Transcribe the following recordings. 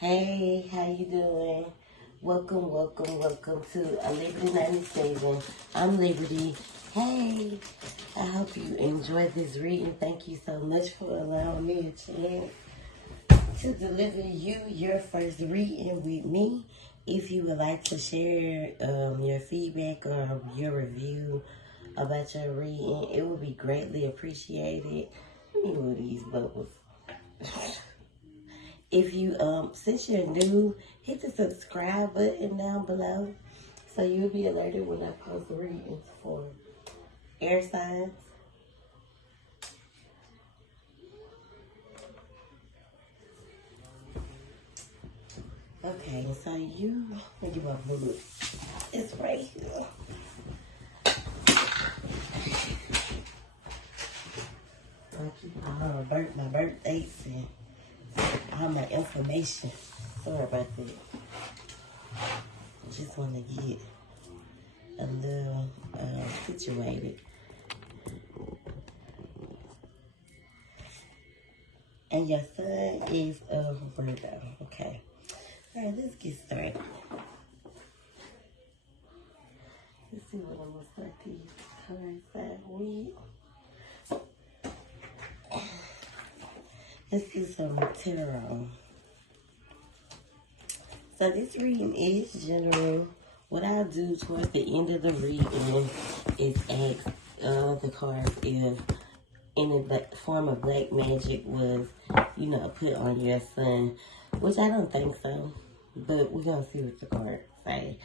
Hey, how you doing? Welcome to a Liberty 97. I'm Liberty. Hey, I hope you enjoyed this reading. Thank you so much for allowing me a chance to deliver you your first reading with me. If you would like to share your feedback or your review about your reading, it would be greatly appreciated. Let me move these bubbles. If you, since you're new, hit the subscribe button down below so you'll be alerted when I post readings for air signs. Okay, so you, let me get my blue. It's right here. I keep my birth dates and all my information. Sorry about that. Just want to get a little situated. And your son is a Virgo. Okay. All right, let's get started. Let's see what I'm going to start these cards out with. Let's do some tarot. So this reading is general. What I'll do towards the end of the reading is ask the cards if any form of black magic was, put on your son, which I don't think so. But we're going to see what the cards say.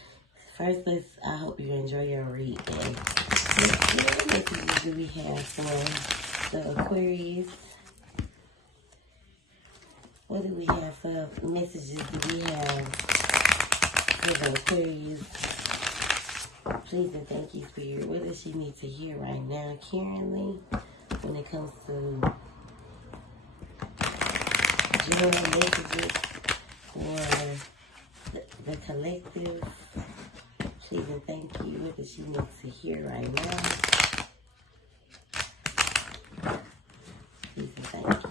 First, I hope you enjoy your reading. Let's see what messages do we have for the Aquarius. What do we have for messages? Do we have for the Aquarius? Please and thank you, Spirit. What does she need to hear right now, currently, when it comes to general messages for the collective? Please and thank you. What does she need to hear right now? Please and thank you.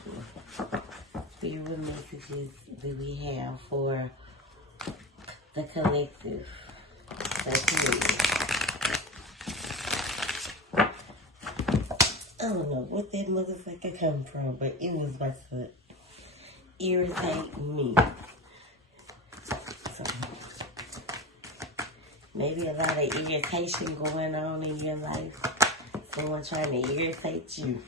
Spirit, what messages do we have for the collective? I don't know what that motherfucker come from, but it was about to irritate me. So, maybe a lot of irritation going on in your life. Someone trying to irritate you.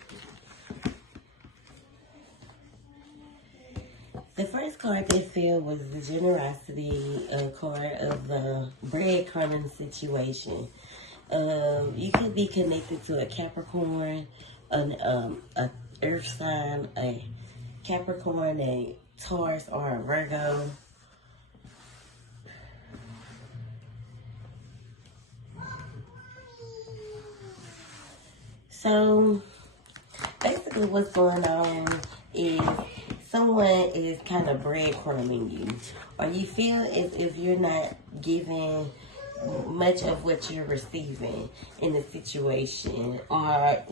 The first card that fell was the generosity card of the breadcrumbing situation. You could be connected to a Capricorn, an Earth sign, a Capricorn, a Taurus, or a Virgo. So, basically what's going on is someone is kind of breadcrumbing you, or you feel as if you're not giving much of what you're receiving in the situation, or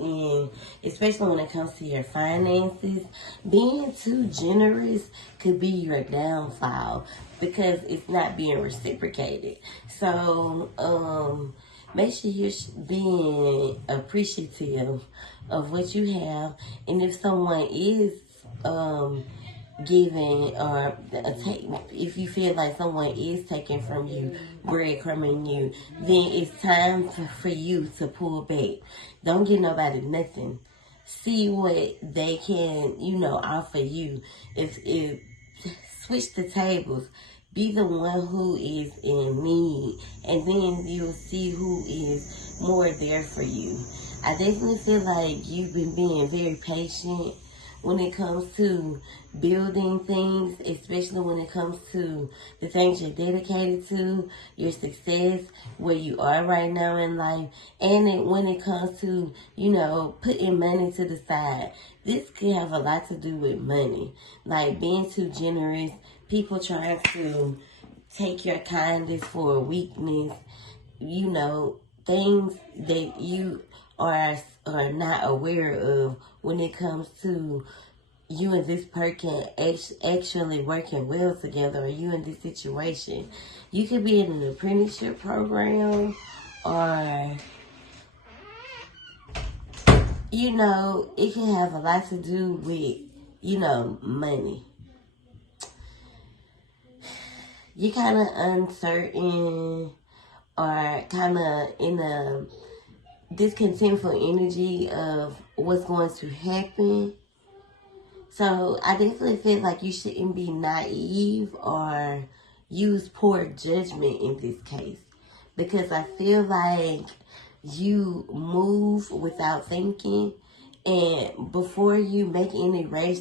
especially when it comes to your finances. Being too generous could be your downfall because it's not being reciprocated. So make sure you're being appreciative of what you have, and if someone is giving or if you feel like someone is taking from you, breadcrumbing you, then it's time for you to pull back. Don't give nobody nothing. See what they can, offer you. If switch the tables, be the one who is in need, and then you'll see who is more there for you. I definitely feel like you've been being very patient when it comes to building things, especially when it comes to the things you're dedicated to, your success, where you are right now in life, and when it comes to, putting money to the side. This could have a lot to do with money, like being too generous, people trying to take your kindness for a weakness, things that you are not aware of when it comes to you and this person actually working well together, or you in this situation. You could be in an apprenticeship program, or, you know, it can have a lot to do with, you know, money. You're kind of uncertain, or kind of in a discontentful energy of what's going to happen. So I definitely feel like you shouldn't be naive or use poor judgment in this case, because I feel like you move without thinking, and before you make any rash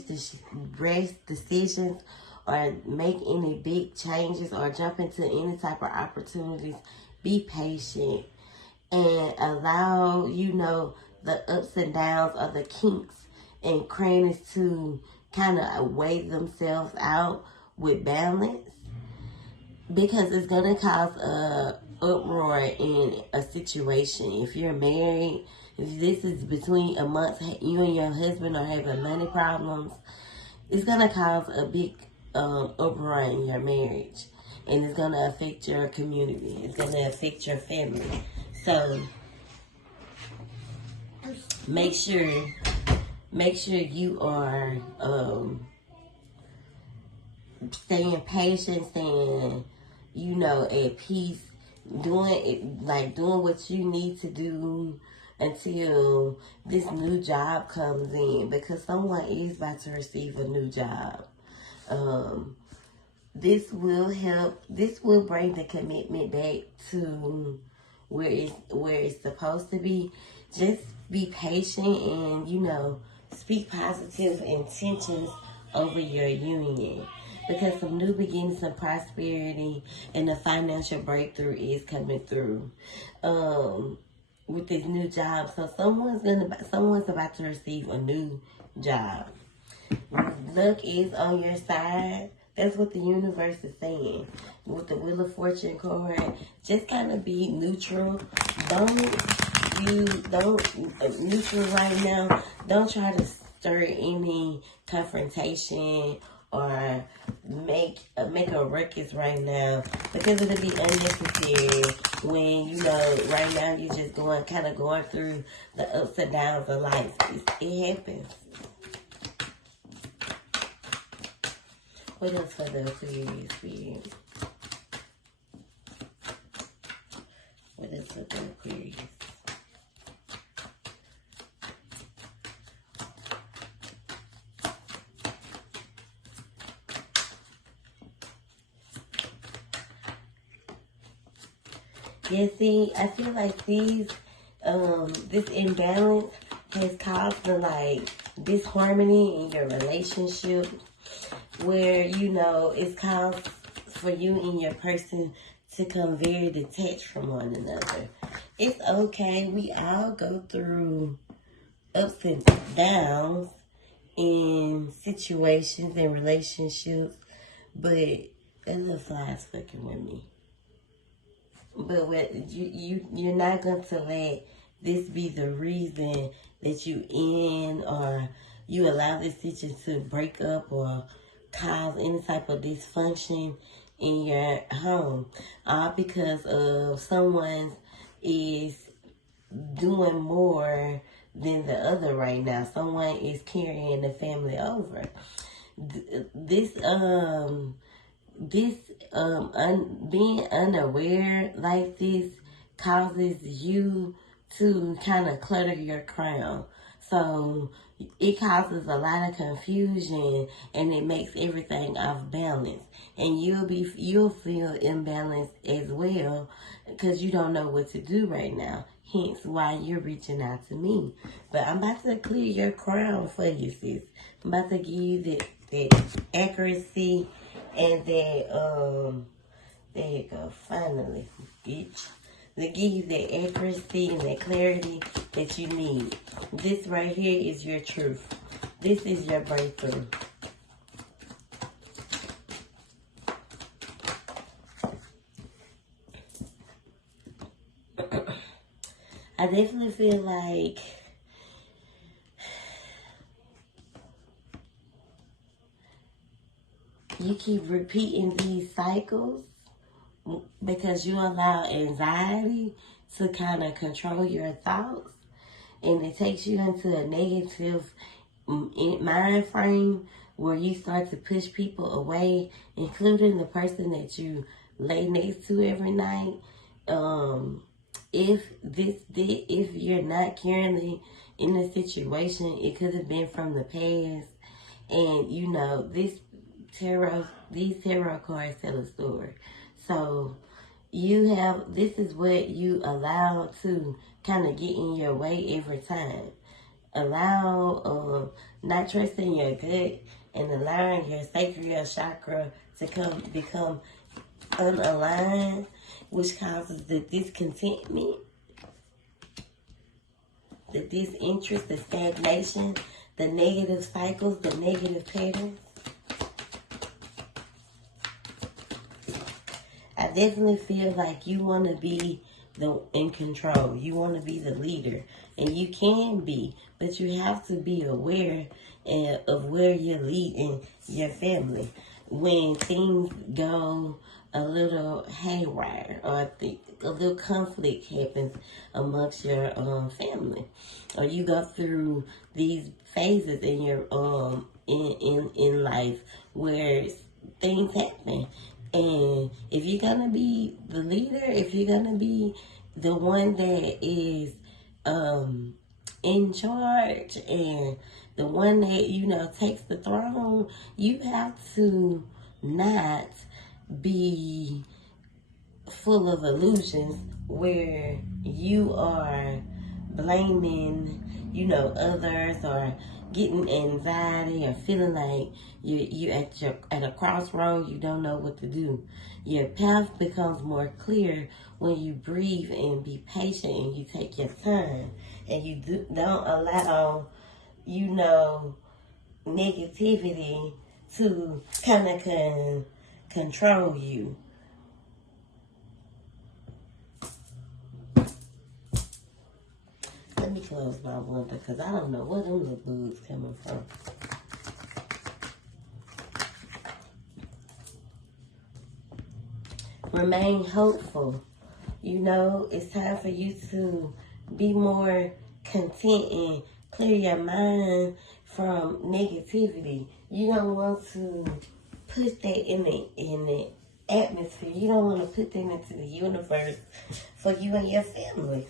decisions or make any big changes or jump into any type of opportunities, be patient and allow, you know, the ups and downs of the kinks and crannies to kind of weigh themselves out with balance, because it's going to cause a uproar in a situation. If you're married, if this is between amongst you and your husband are having money problems, it's going to cause a big uproar in your marriage, and it's going to affect your community. It's going to affect your family. So make sure you are staying patient, staying, you know, at peace, doing what you need to do until this new job comes in, because someone is about to receive a new job. This will bring the commitment back to where it's supposed to be. Just be patient and, you know, speak positive intentions over your union, because some new beginnings, some prosperity, and a financial breakthrough is coming through with this new job. So someone's about to receive a new job. Luck is on your side. That's what the universe is saying. With the Wheel of Fortune card, just kind of be neutral. Neutral right now. Don't try to stir any confrontation or make a ruckus right now, because it'll be unnecessary when, you know, right now you're just going through the ups and downs of life. It happens. What else for the Aquarius spirit? What else for the Aquarius? Yeah, see, I feel like this imbalance has caused the disharmony in your relationship, where, you know, it's caused for you and your person to come very detached from one another. It's okay. We all go through ups and downs in situations and relationships, but that little fly is fucking with me. But you're not going to let this be the reason that you end, or you allow this situation to break up or cause any type of dysfunction in your home, all because of someone is doing more than the other right now. Someone is carrying the family over. Being unaware like this causes you to kind of clutter your crown. So it causes a lot of confusion, and it makes everything off balance. And you'll feel imbalanced as well, because you don't know what to do right now. Hence why you're reaching out to me. But I'm about to clear your crown for you, sis. I'm about to give you that accuracy and that, there you go, finally, bitch. To give you that accuracy and that clarity that you need. This right here is your truth. This is your breakthrough. I definitely feel like you keep repeating these cycles because you allow anxiety to kind of control your thoughts, and it takes you into a negative mind frame where you start to push people away, including the person that you lay next to every night. If you're not currently in a situation, it could have been from the past, and you know these tarot cards tell a story. So this is what you allow to kind of get in your way every time. Allow not trusting your gut and allowing your sacral chakra to become unaligned, which causes the discontentment, the disinterest, the stagnation, the negative cycles, the negative patterns. I definitely feel like you want to be in control. You want to be the leader. And you can be, but you have to be aware of where you're leading your family. When things go a little haywire, or a little conflict happens amongst your family, or you go through these phases in your in life where things happen. And if you're gonna be the leader, if you're gonna be the one that is in charge and the one that, you know, takes the throne, you have to not be full of illusions where you are blaming, you know, others, or getting anxiety, or feeling like you at a crossroad, you don't know what to do. Your path becomes more clear when you breathe and be patient and you take your time and you don't allow, you know, negativity to kind of control you. Let me close my window because I don't know where them little bugs coming from. Remain hopeful. You know, it's time for you to be more content and clear your mind from negativity. You don't want to put that in the atmosphere. You don't want to put that into the universe for you and your family.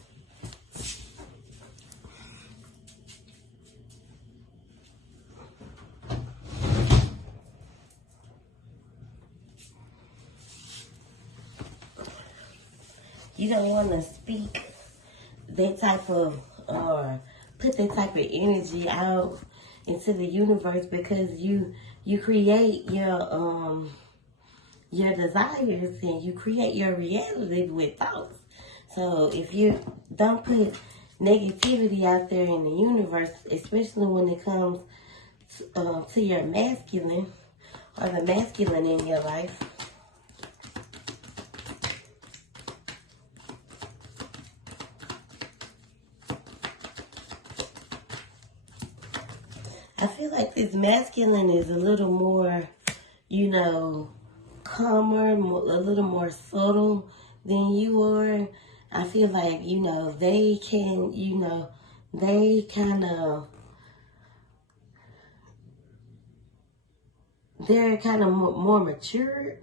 You don't want to speak that type of, or put that type of energy out into the universe, because you create your desires and you create your reality with thoughts. So if you don't put negativity out there in the universe, especially when it comes to your masculine, or the masculine in your life, I feel like this masculine is a little more, you know, calmer, a little more subtle than you are. I feel like, you know, they can, you know, they kind of, they're kind of more mature.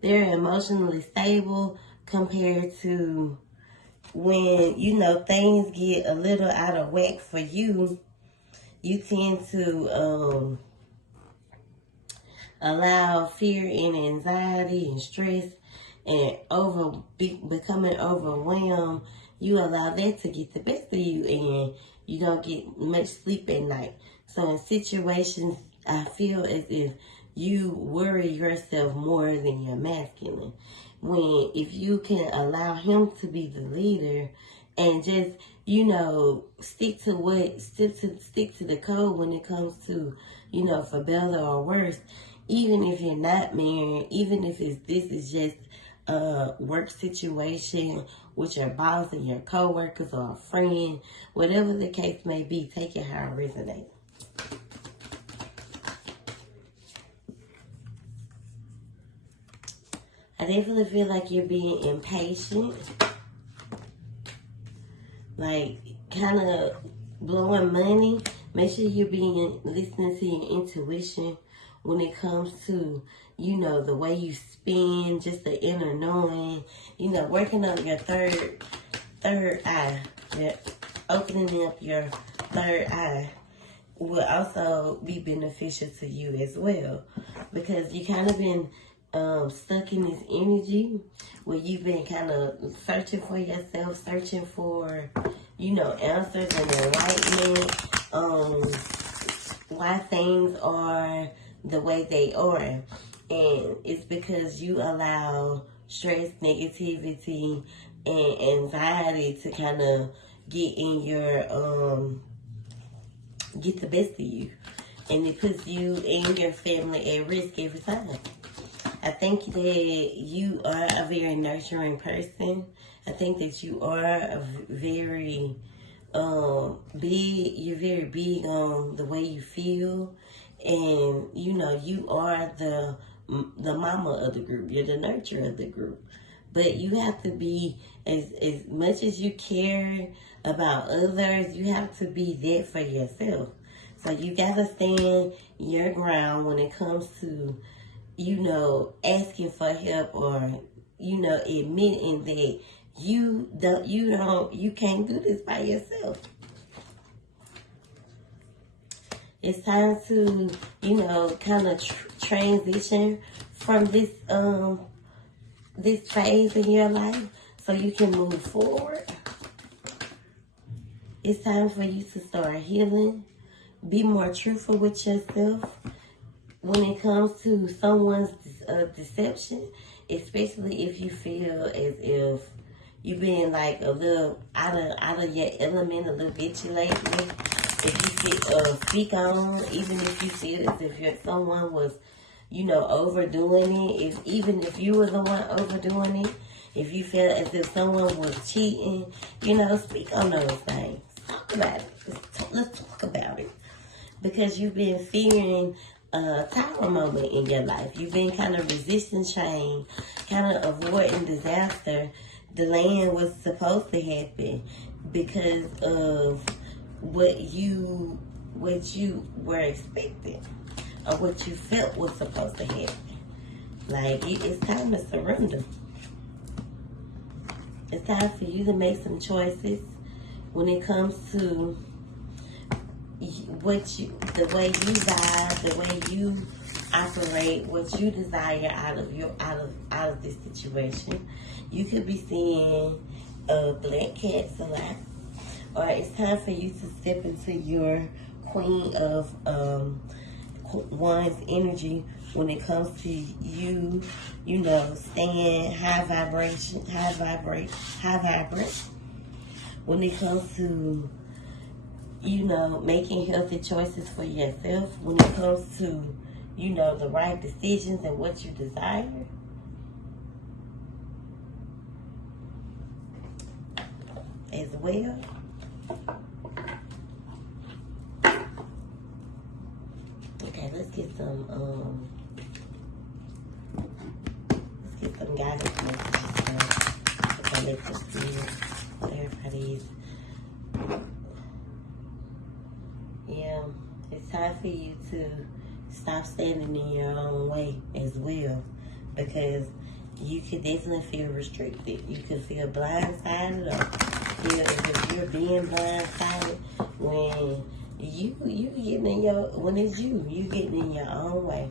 They're emotionally stable compared to when, you know, things get a little out of whack for you. You tend to allow fear and anxiety and stress and becoming overwhelmed. You allow that to get the best of you, and you don't get much sleep at night. So in situations, I feel as if you worry yourself more than your masculine. If you can allow him to be the leader and just, you know, stick to the code when it comes to, you know, for better or worse. Even if you're not married, even if this is just a work situation with your boss and your coworkers or a friend, whatever the case may be, take it how it resonates. I definitely feel like you're being impatient. Like, kind of blowing money. Make sure you're listening to your intuition when it comes to, you know, the way you spend, just the inner knowing, you know, working on your third eye. Yeah, opening up your third eye will also be beneficial to you as well, because you kind of been stuck in this energy where you've been kind of searching for yourself, searching for, you know, answers and enlightenment, why things are the way they are. And it's because you allow stress, negativity, and anxiety to kind of get in your, get the best of you. And it puts you and your family at risk every time. I think that you are a very nurturing person. I think that you are a very you're very big on the way you feel. And, you know, you are the mama of the group. You're the nurturer of the group. But you have to be, as much as you care about others, you have to be there for yourself. So you got to stand your ground when it comes to, you know, asking for help, or, you know, admitting that you can't do this by yourself. It's time to, you know, kind of transition from this phase in your life so you can move forward. It's time for you to start healing. Be more truthful with yourself when it comes to someone's deception, especially if you feel as if you've been like a little out of your element, a little bitchy lately. If you speak on, even if you feel as if someone was, you know, overdoing it, even if you were the one overdoing it, if you feel as if someone was cheating, you know, speak on those things. Talk about it. Let's talk about it. Because you've been fearing a tower moment in your life. You've been kind of resisting change, kind of avoiding disaster, delaying what's supposed to happen because of what you were expecting, or what you felt was supposed to happen. Like, it's time to surrender. It's time for you to make some choices when it comes to the way you vibe, the way you operate, what you desire out of this situation. You could be seeing black cats a lot, or it's time for you to step into your Queen of Wands energy when it comes to you know, staying high vibrate. When it comes to, you know, making healthy choices for yourself, when it comes to, you know, the right decisions and what you desire. As well. Okay, let's get some guidance messages. Okay, let's just see what everybody's. Yeah, it's time for you to stop standing in your own way as well, because you could definitely feel restricted. You could feel blindsided, or feel as if you're being blindsided when you getting in your, when it's you getting in your own way.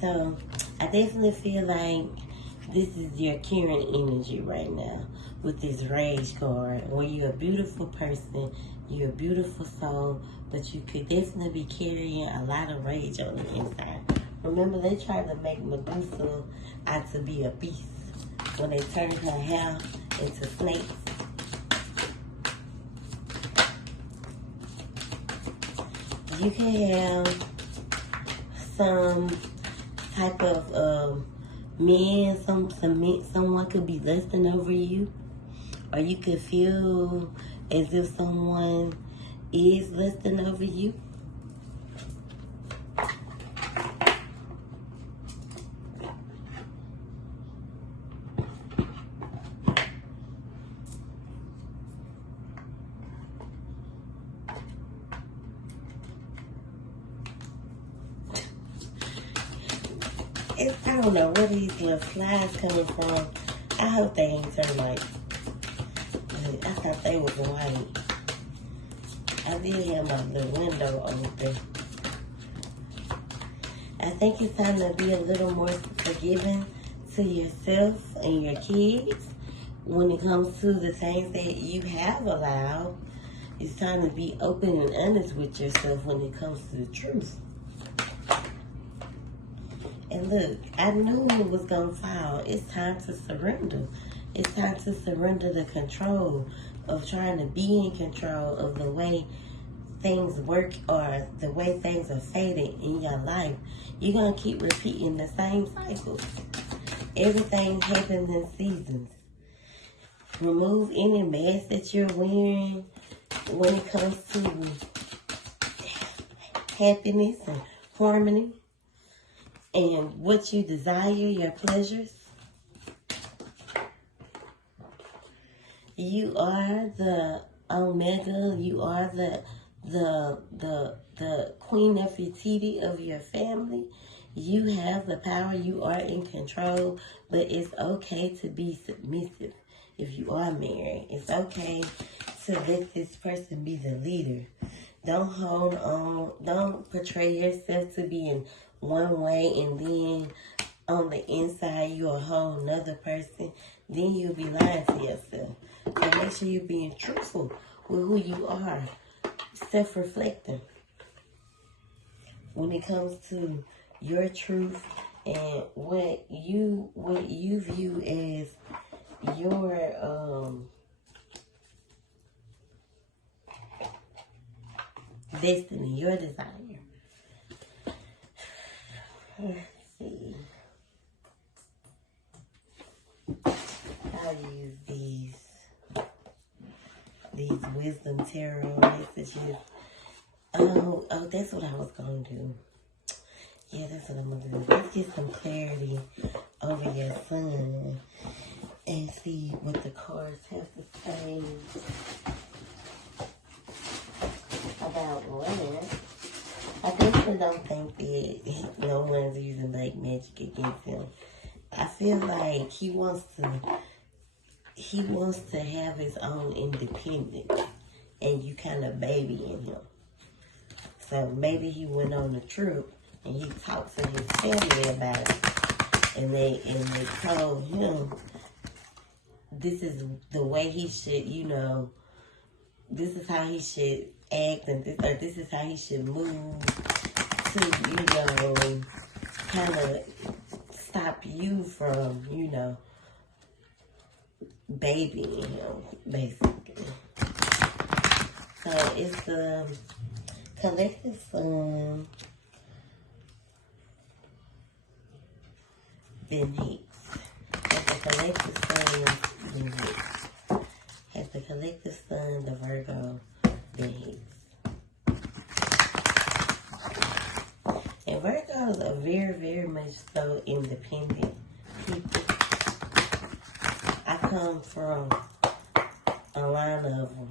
So I definitely feel like this is your Karen energy right now with this rage card, where you're a beautiful person, you're a beautiful soul, but you could definitely be carrying a lot of rage on the inside. Remember, they tried to make Medusa out to be a beast when they turned her hair into snakes. You can have some type of man, someone could be lusting over you, or you could feel as if someone is lusting over you. I don't know where these little flies coming from. I hope they ain't termites. I thought they was white. I did have my little window open. I think it's time to be a little more forgiving to yourself and your kids when it comes to the things that you have allowed. It's time to be open and honest with yourself when it comes to the truth. And look, I knew it was going to fall. It's time to surrender. It's time to surrender the control of trying to be in control of the way things work or the way things are faded in your life. You're going to keep repeating the same cycles. Everything happens in seasons. Remove any mask that you're wearing when it comes to happiness and harmony. And what you desire, your pleasures. You are the Omega. You are the Queen Nefertiti of your family. You have the power. You are in control. But it's okay to be submissive if you are married. It's okay to let this person be the leader. Don't hold on. Don't portray yourself to be in one way and then on the inside you're a whole nother person. Then you'll be lying to yourself. So make sure you're being truthful with who you are. Self-reflecting. When it comes to your truth and what you view as your destiny, your desire. Let's see. I'll use these wisdom tarot messages. Oh, that's what I was gonna do. Yeah, that's what I'm gonna do. Let's get some clarity over your son and see what the cards have to say about love. I definitely don't think that no one's using black magic against him. I feel like he wants to have his own independence, and you kind of babying him. So maybe he went on a trip and he talked to his family about it, and they told him this is the way he should, this is how he should act, and this is how he should move to, kind of stop you from, babying him, basically. So it's the collective son, then Hicks. Has the collective son, then Hicks. Has the collective son, the Virgo, then Hicks. And Virgos are very, very much so independent people. I come from a line of them.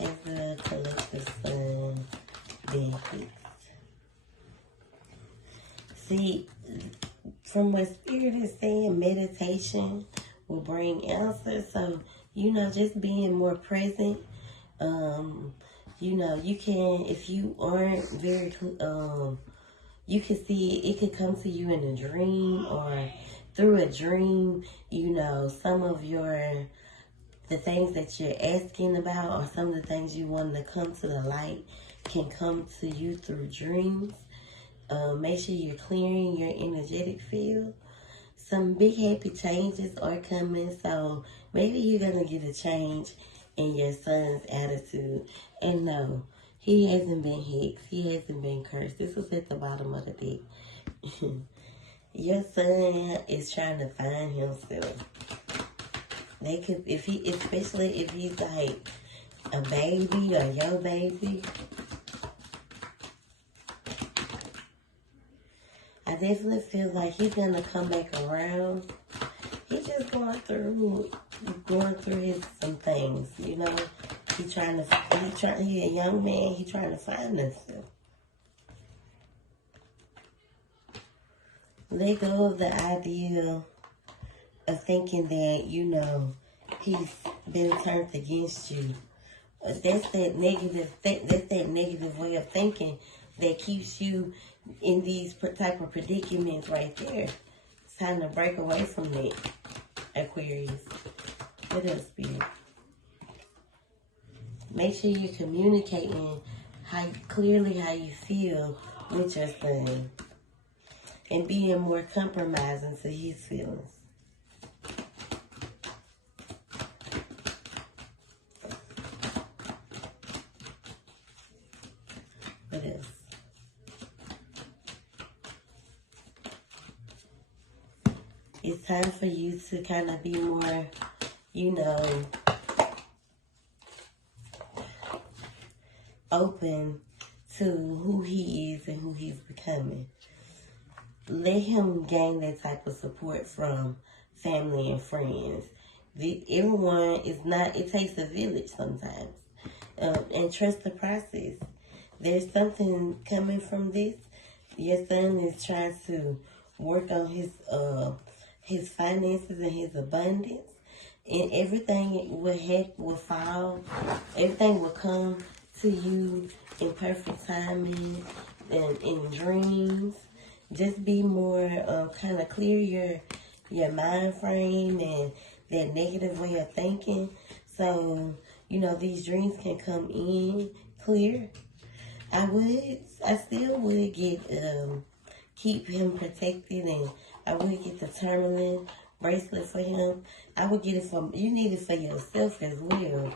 As the collective son, then Hicks. See, from what Spirit is saying, meditation will bring answers. So, just being more present. You can, if you aren't very, you can see it could come to you in a dream or through a dream, some of the things that you're asking about or some of the things you want to come to the light can come to you through dreams. Make sure you're clearing your energetic field. Some big happy changes are coming, so maybe you're going to get a change in your son's attitude. And no, he hasn't been hexed. He hasn't been cursed. This was at the bottom of the deck. Your son is trying to find himself. They could, especially if he's like a baby or your baby. I definitely feel like he's gonna come back around. He's just going through some things, you know. He a young man. He trying to find himself. Let go of the idea of thinking that, you know, he's been turned against you. That's that negative way of thinking that keeps you in these type of predicaments right there. It's time to break away from that, Aquarius. What else, Spirit? Make sure you're communicating clearly how you feel with your son. And being more compromising to his feelings. What else? It's time for you to kind of be more, you know, open to who he is and who he's becoming. Let him gain that type of support from family and friends. Everyone is not, it takes a village sometimes. And trust the process. There's something coming from this. Your son is trying to work on his finances and his abundance. And everything will fall. Everything will come to you in perfect timing and in dreams. Just be more, kind of clear your mind frame and that negative way of thinking. So, you know, these dreams can come in clear. I still would keep him protected, and I would get the tourmaline bracelet for him. I would get it you need it for yourself as well.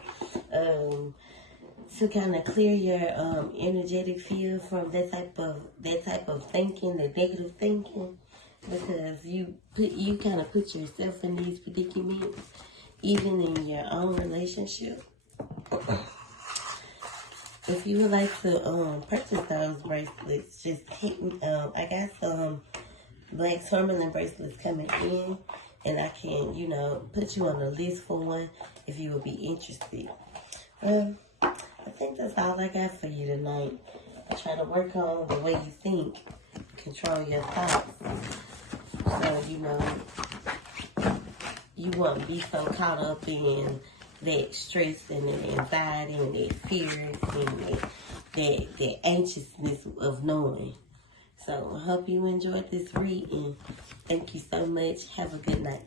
To kind of clear your energetic field from that type of thinking, the negative thinking, because you kind of put yourself in these predicaments, even in your own relationship. If you would like to purchase those bracelets, just hit me. I got some black tourmaline bracelets coming in, and I can, you know, put you on the list for one if you would be interested. I think that's all I got for you tonight. I try to work on the way you think, control your thoughts, so, you know, you won't be so caught up in that stress and that anxiety and that fear and that anxiousness of knowing. So I hope you enjoyed this reading. Thank you so much. Have a good night.